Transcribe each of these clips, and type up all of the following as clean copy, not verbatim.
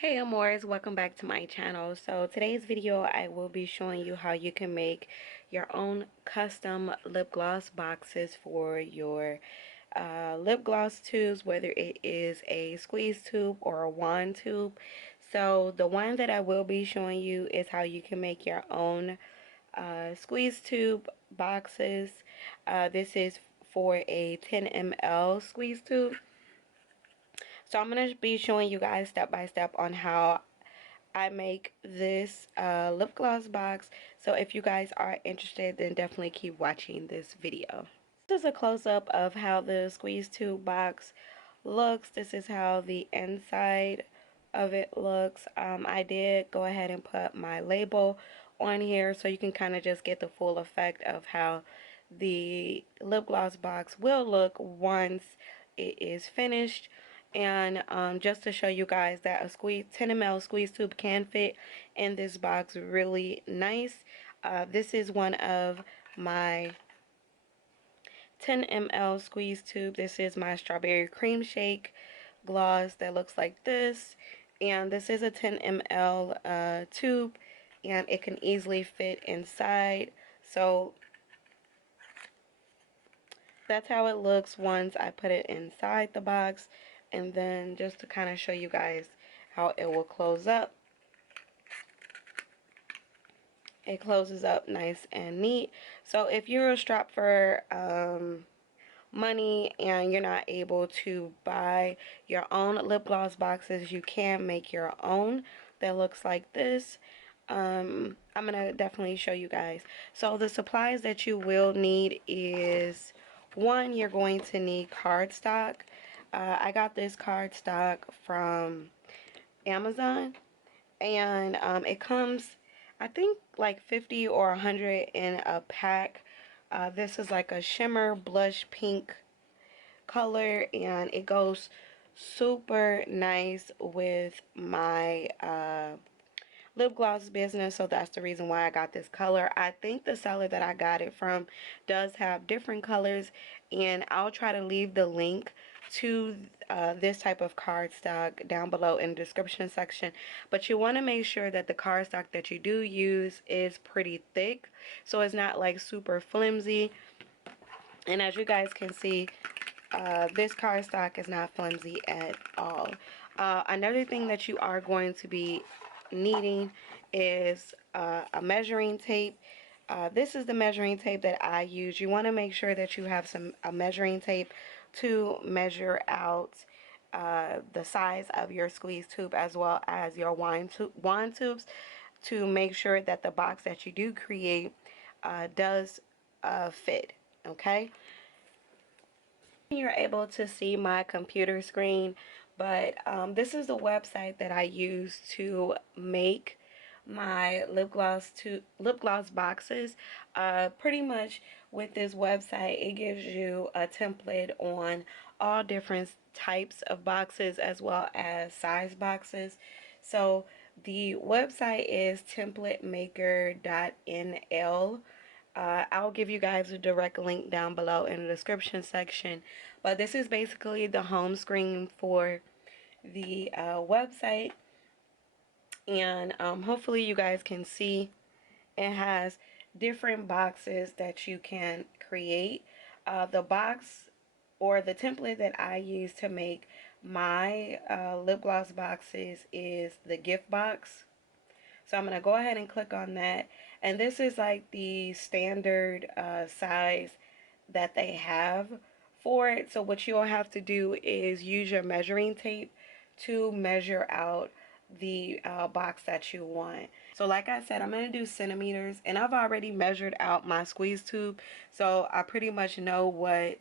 Hey Amours, welcome back to my channel. So today's video I will be showing you how you can make your own custom lip gloss boxes for your lip gloss tubes, whether it is a squeeze tube or a wand tube. So the one that I will be showing you is how you can make your own squeeze tube boxes. This is for a 10 ml squeeze tube. So I'm going to be showing you guys step by step on how I make this lip gloss box. So if you guys are interested, then definitely keep watching this video. This is a close-up of how the squeeze tube box looks. This is how the inside of it looks. I did go ahead and put my label on here so you can kind of just get the full effect of how the lip gloss box will look once it is finished. And just to show you guys that a 10 ml squeeze tube can fit in this box really nice. This is one of my 10 ml squeeze tube. This is my strawberry cream shake gloss that looks like this, and this is a 10 ml tube, and it can easily fit inside. So that's how it looks once I put it inside the box. And then just to kind of show you guys how it will close up, it closes up nice and neat. So if you're strapped for money and you're not able to buy your own lip gloss boxes, you can make your own that looks like this. I'm gonna definitely show you guys. So the supplies that you will need is, one, you're going to need cardstock. I got this cardstock from Amazon, and it comes, I think, like 50 or 100 in a pack. This is like a shimmer blush pink color, and it goes super nice with my lip gloss business, so that's the reason why I got this color. I think the seller that I got it from does have different colors, and I'll try to leave the link to this type of cardstock down below in the description section. But you want to make sure that the cardstock that you do use is pretty thick, so it's not like super flimsy. And as you guys can see, this cardstock is not flimsy at all. Another thing that you are going to be needing is a measuring tape. This is the measuring tape that I use. You want to make sure that you have a measuring tape to measure out the size of your squeeze tube as well as your wand tubes, to make sure that the box that you do create does fit. Okay, you're able to see my computer screen, but this is the website that I use to make my lip gloss boxes. Pretty much with this website, it gives you a template on all different types of boxes as well as size boxes. So the website is templatemaker.nl. I'll give you guys a direct link down below in the description section. But this is basically the home screen for the website. And hopefully you guys can see it has different boxes that you can create. The box or the template that I use to make my lip gloss boxes is the gift box. So I'm going to go ahead and click on that. And this is like the standard size that they have for it. So what you'll have to do is use your measuring tape to measure out the box that you want. So like I said, I'm going to do centimeters, and I've already measured out my squeeze tube. So I pretty much know what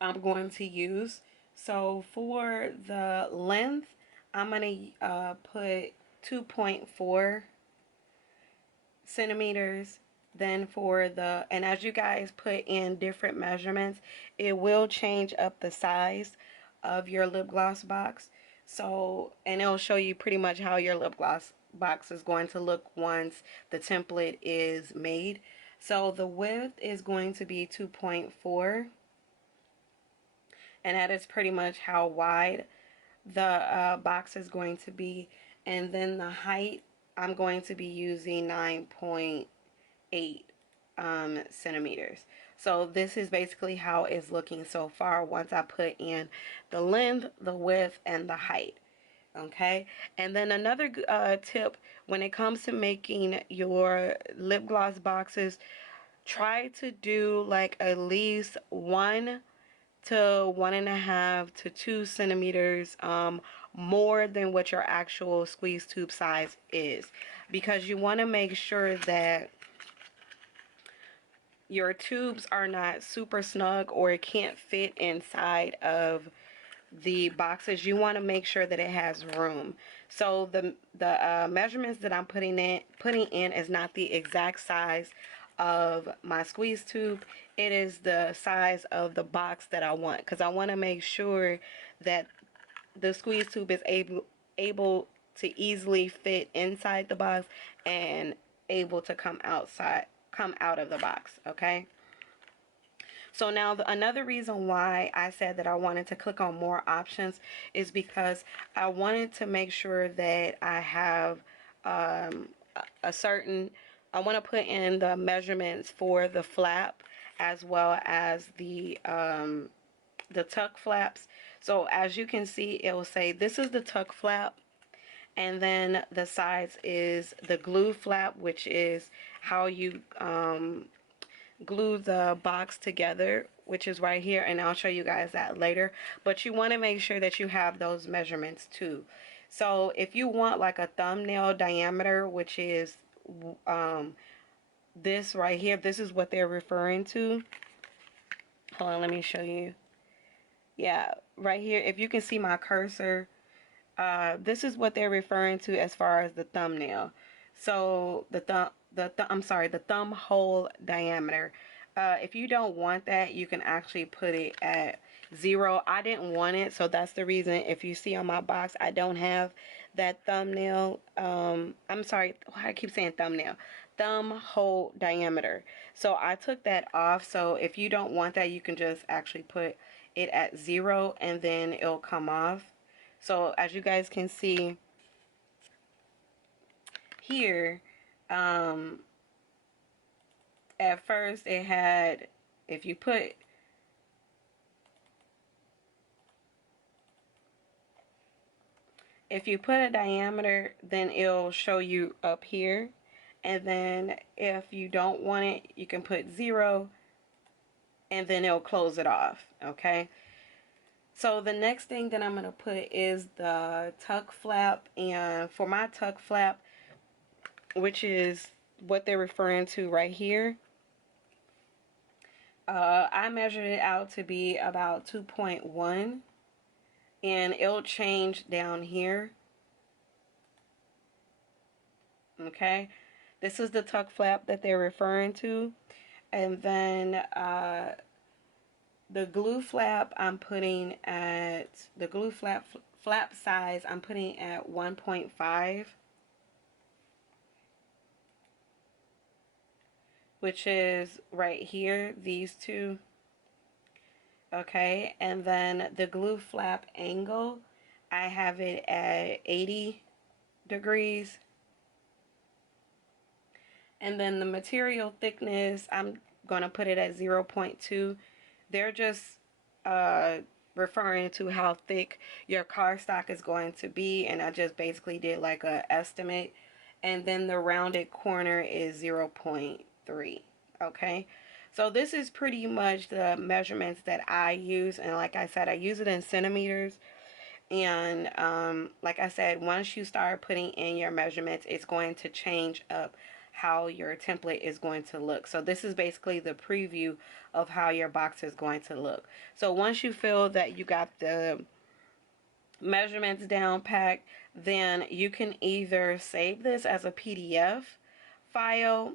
I'm going to use. So for the length, I'm going to put 2.4 centimeters. Then for the, and as you guys put in different measurements, it will change up the size of your lip gloss box. So, and it'll show you pretty much how your lip gloss box is going to look once the template is made. So the width is going to be 2.4, and that is pretty much how wide the box is going to be, and then the height, I'm going to be using 9.8 centimeters. So this is basically how it's looking so far once I put in the length, the width, and the height. Okay, and then another tip when it comes to making your lip gloss boxes, try to do like at least 1 to 1.5 to 2 centimeters more than what your actual squeeze tube size is, because you want to make sure that your tubes are not super snug or it can't fit inside of the boxes. You want to make sure that it has room. So the measurements that I'm putting in is not the exact size of my squeeze tube. It is the size of the box that I want, because I want to make sure that the squeeze tube is able to easily fit inside the box and able to come out of the box. Okay, so now another reason why I said that I wanted to click on more options is because I wanted to make sure that I have a certain, I want to put in the measurements for the flap as well as the tuck flaps. So as you can see, it will say this is the tuck flap, and then the sides is the glue flap, which is how you glue the box together, which is right here, and I'll show you guys that later. But you want to make sure that you have those measurements too. So if you want like a thumbnail diameter, which is this right here, this is what they're referring to. Hold on, let me show you. Yeah, right here, if you can see my cursor, this is what they're referring to as far as the thumbnail. So the thumb hole diameter. If you don't want that, you can actually put it at 0. I didn't want it, so that's the reason. If you see on my box, I don't have that thumbnail. I'm sorry, why I keep saying thumbnail. Thumb hole diameter. So I took that off. So if you don't want that, you can just actually put it at 0, and then it'll come off. So as you guys can see here, at first it had, if you put a diameter, then it'll show you up here, and then if you don't want it, you can put 0, and then it'll close it off. Okay, so the next thing that I'm going to put is the tuck flap, and for my tuck flap, which is what they're referring to right here, I measured it out to be about 2.1, and it'll change down here. Okay, this is the tuck flap that they're referring to, and then the glue flap I'm putting at, the glue flap size I'm putting at 1.5, which is right here, these two. Okay, and then the glue flap angle, I have it at 80 degrees. And then the material thickness, I'm going to put it at 0.2. They're just referring to how thick your cardstock is going to be, and I just basically did like a estimate. And then the rounded corner is 0.3. Okay, so this is pretty much the measurements that I use, and like I said, I use it in centimeters. And like I said, once you start putting in your measurements, it's going to change up how your template is going to look. So this is basically the preview of how your box is going to look. So once you feel that you got the measurements down packed, then you can either save this as a PDF file,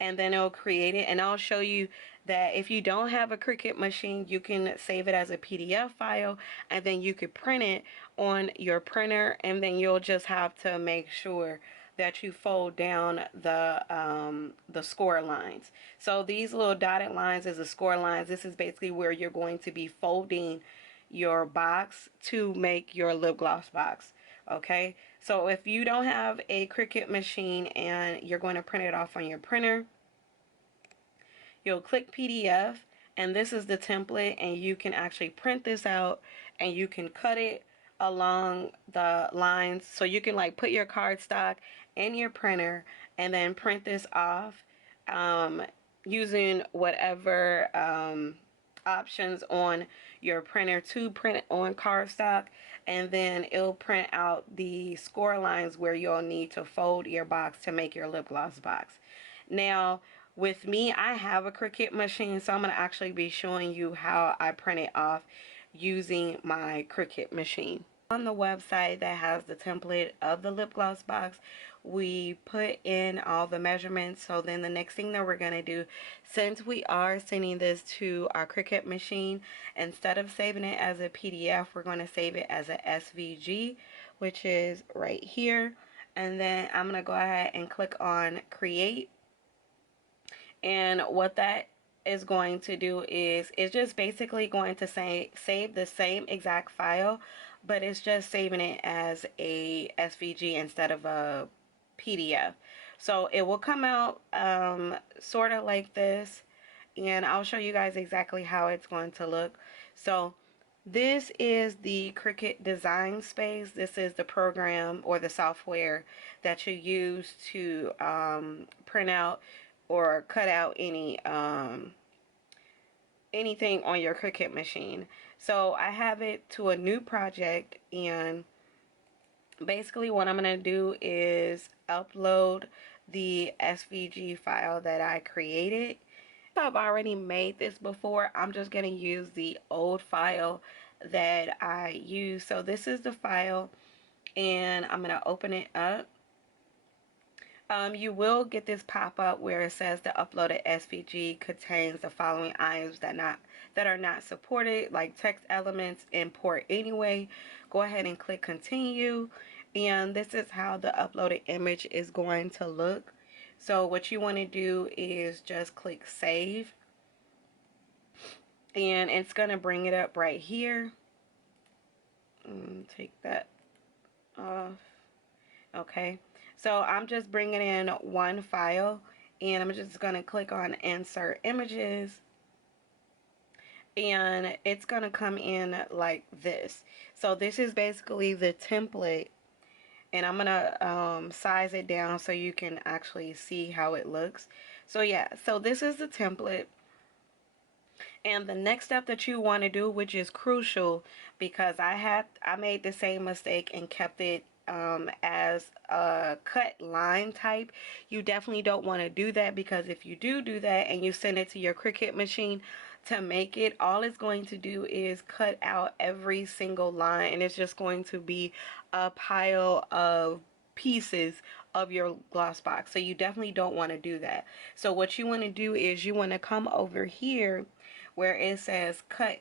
and then it'll create it. And I'll show you that if you don't have a Cricut machine, you can save it as a PDF file, and then you could print it on your printer, and then you'll just have to make sure that you fold down the score lines. So these little dotted lines is the score lines. This is basically where you're going to be folding your box to make your lip gloss box. Okay, so if you don't have a Cricut machine and you're going to print it off on your printer, you'll click PDF, and this is the template, and you can actually print this out and you can cut it along the lines, so you can like put your cardstock in your printer and then print this off using whatever options on your printer to print on cardstock, and then it'll print out the score lines where you'll need to fold your box to make your lip gloss box. Now with me, I have a Cricut machine, so I'm going to actually be showing you how I print it off using my Cricut machine. On the website that has the template of the lip gloss box, we put in all the measurements. So then the next thing that we're going to do, since we are sending this to our Cricut machine, instead of saving it as a PDF, we're going to save it as a SVG, which is right here. And then I'm going to go ahead and click on create. And what that is going to do is it's just basically going to say save the same exact file, but it's just saving it as a SVG instead of a PDF. So it will come out sort of like this, and I'll show you guys exactly how it's going to look. So this is the Cricut design space. This is the program or the software that you use to print out or cut out anything on your Cricut machine. So I have it to a new project, and basically what I'm going to do is upload the SVG file that I created. I've already made this before. I'm just going to use the old file that I used. So this is the file, and I'm going to open it up. You will get this pop-up where it says the uploaded SVG contains the following items that are not supported, like text elements. Import anyway. Go ahead and click continue, and this is how the uploaded image is going to look. So what you want to do is just click save, and it's going to bring it up right here. Take that off. Okay, so I'm just bringing in one file, and I'm just going to click on insert images, and it's going to come in like this. So this is basically the template, and I'm going to size it down so you can actually see how it looks. So yeah, so this is the template. And the next step that you want to do, which is crucial, because I made the same mistake and kept it as a cut line type. You definitely don't want to do that, because if you do that and you send it to your Cricut machine to make it, all it's going to do is cut out every single line, and it's just going to be a pile of pieces of your gloss box. So you definitely don't want to do that. So what you want to do is you want to come over here where it says cut,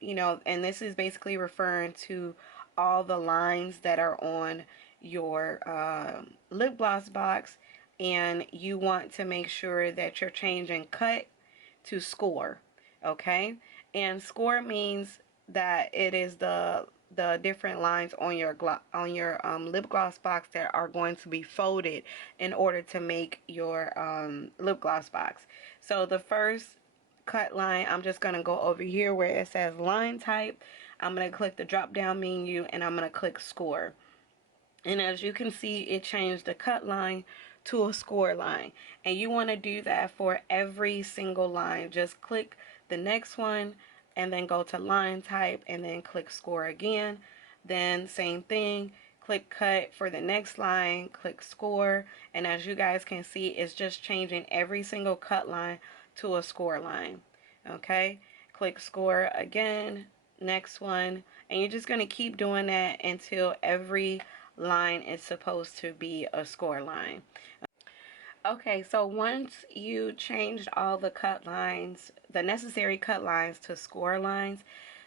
you know, and this is basically referring to all the lines that are on your lip gloss box, and you want to make sure that you're changing cut to score. Okay, and score means that it is the different lines on your lip gloss box that are going to be folded in order to make your lip gloss box. So the first cut line, I'm just going to go over here where it says line type. I'm going to click the drop down menu, and I'm going to click score. And as you can see, it changed the cut line to a score line. And you want to do that for every single line. Just click the next one and then go to line type and then click score again. Then same thing, click cut for the next line, click score. And as you guys can see, it's just changing every single cut line to a score line. Okay, click score again, next one, and you're just going to keep doing that until every line is supposed to be a score line. Okay, so once you changed all the cut lines, the necessary cut lines to score lines,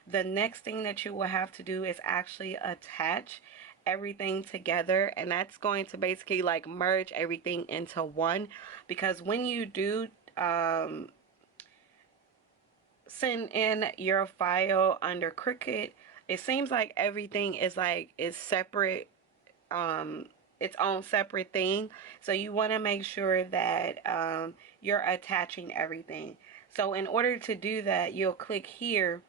the next thing that you will have to do is actually attach everything together, and that's going to basically like merge everything into one, because when you do send in your file under Cricut, it seems like everything is separate, um, its own separate thing. So you want to make sure that you're attaching everything. So in order to do that, you'll click here,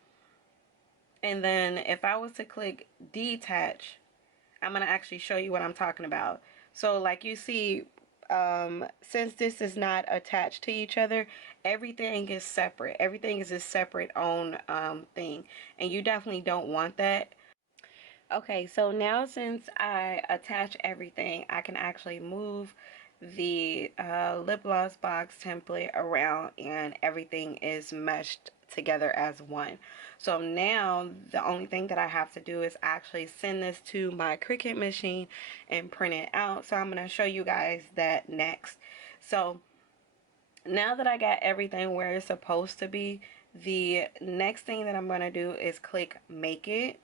and then if I was to click detach, I'm going to actually show you what I'm talking about. So like you see, since this is not attached to each other, everything is separate. Everything is a separate own thing. And you definitely don't want that. Okay, so now since I attach everything, I can actually move the lip gloss box template around, and everything is meshed together as one. So now the only thing that I have to do is actually send this to my Cricut machine and print it out. So I'm going to show you guys that next. So now that I got everything where it's supposed to be, the next thing that I'm going to do is click make it.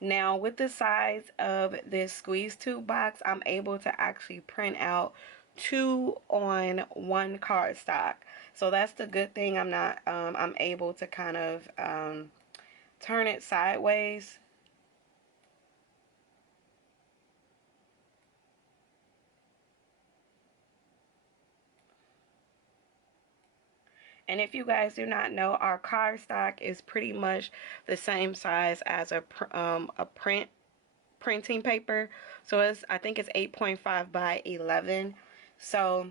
Now with the size of this squeeze tube box, I'm able to actually print out 2 on 1 cardstock. So that's the good thing. I'm able to kind of turn it sideways. And if you guys do not know, our cardstock is pretty much the same size as a printing paper. So I think it's 8.5 by 11. So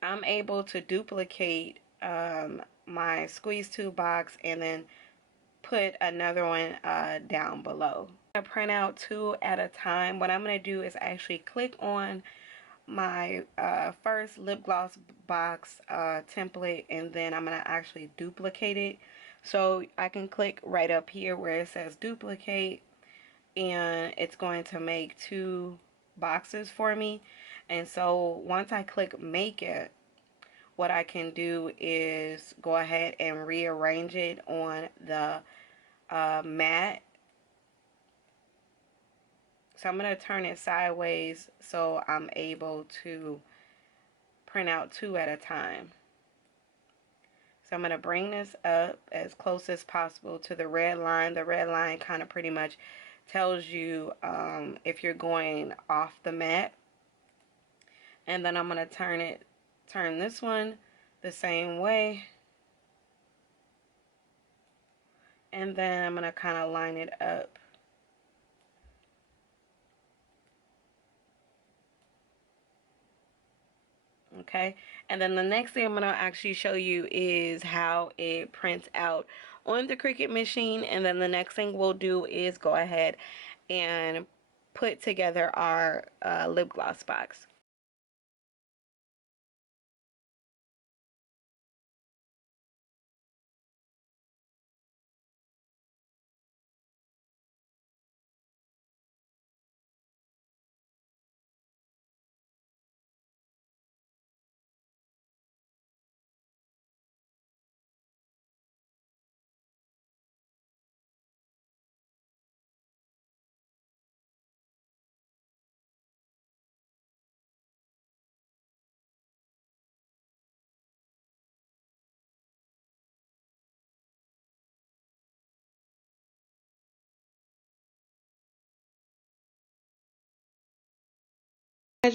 I'm able to duplicate my squeeze tube box and then put another one down below. I print out 2 at a time. What I'm going to do is actually click on my first lip gloss box template, and then I'm going to actually duplicate it. So I can click right up here where it says duplicate, and it's going to make 2 boxes for me. And so once I click make it, what I can do is go ahead and rearrange it on the mat. So I'm going to turn it sideways so I'm able to print out 2 at a time. So I'm going to bring this up as close as possible to the red line. The red line kind of pretty much tells you if you're going off the mat. And then I'm going to turn this one the same way. And then I'm going to kind of line it up. Okay, and then the next thing I'm going to actually show you is how it prints out on the Cricut machine. And then the next thing we'll do is go ahead and put together our lip gloss box.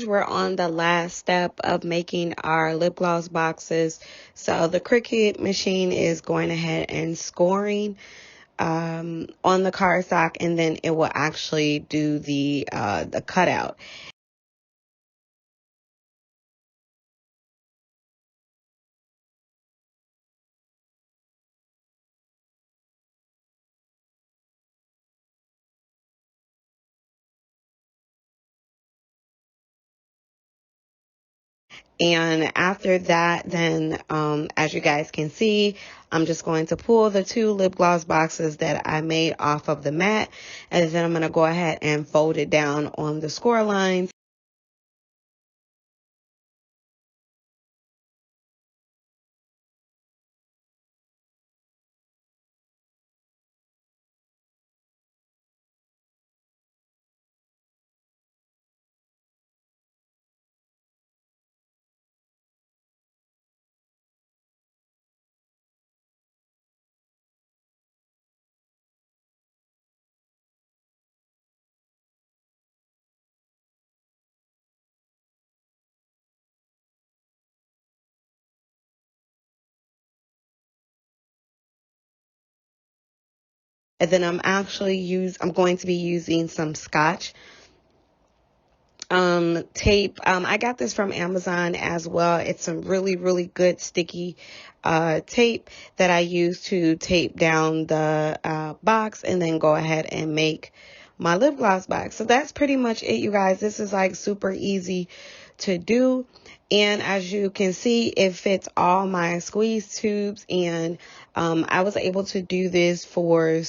We're on the last step of making our lip gloss boxes. So the Cricut machine is going ahead and scoring on the cardstock, and then it will actually do the cutout. And after that, then as you guys can see, I'm just going to pull the 2 lip gloss boxes that I made off of the mat, and then I'm going to go ahead and fold it down on the score lines. And then I'm going to be using some Scotch tape. I got this from Amazon as well. It's some really, really good sticky tape that I use to tape down the box and then go ahead and make my lip gloss box. So that's pretty much it, you guys. This is like super easy to do. And as you can see, it fits all my squeeze tubes. And I was able to do this for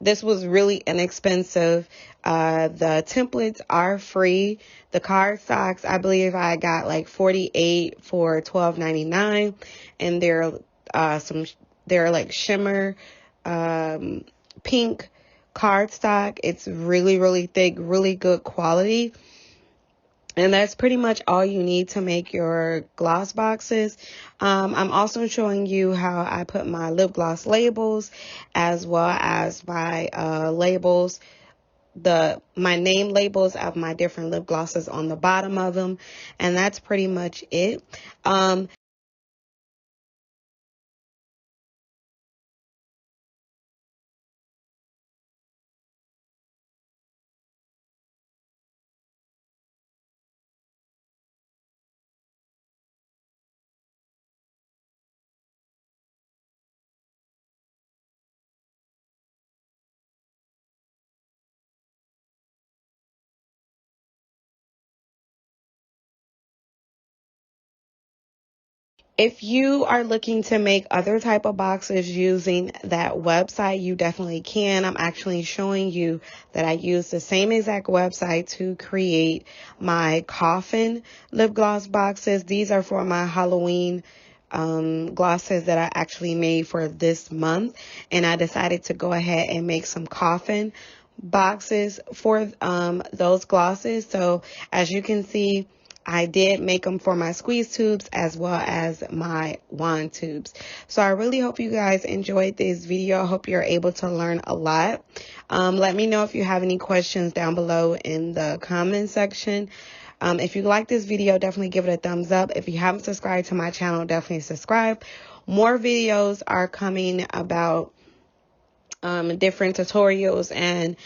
this was really inexpensive. The templates are free. The cardstocks, I believe I got like 48 for $12.99, and they're like shimmer pink cardstock. It's really, really thick, really good quality. And that's pretty much all you need to make your gloss boxes. I'm also showing you how I put my lip gloss labels as well as my labels, my name labels of my different lip glosses on the bottom of them. And that's pretty much it. If you are looking to make other type of boxes using that website, you definitely can. I'm actually showing you that I use the same exact website to create my coffin lip gloss boxes. These are for my Halloween glosses that I actually made for this month. And I decided to go ahead and make some coffin boxes for those glosses. So as you can see, I did make them for my squeeze tubes as well as my wand tubes. So I really hope you guys enjoyed this video. I hope you're able to learn a lot. Let me know if you have any questions down below in the comment section. If you like this video, definitely give it a thumbs up. If you haven't subscribed to my channel, definitely subscribe. More videos are coming about different tutorials and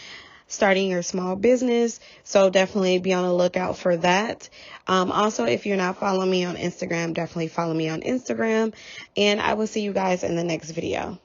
starting your small business, so definitely be on the lookout for that. Also, if you're not following me on Instagram, definitely follow me on Instagram, and I will see you guys in the next video.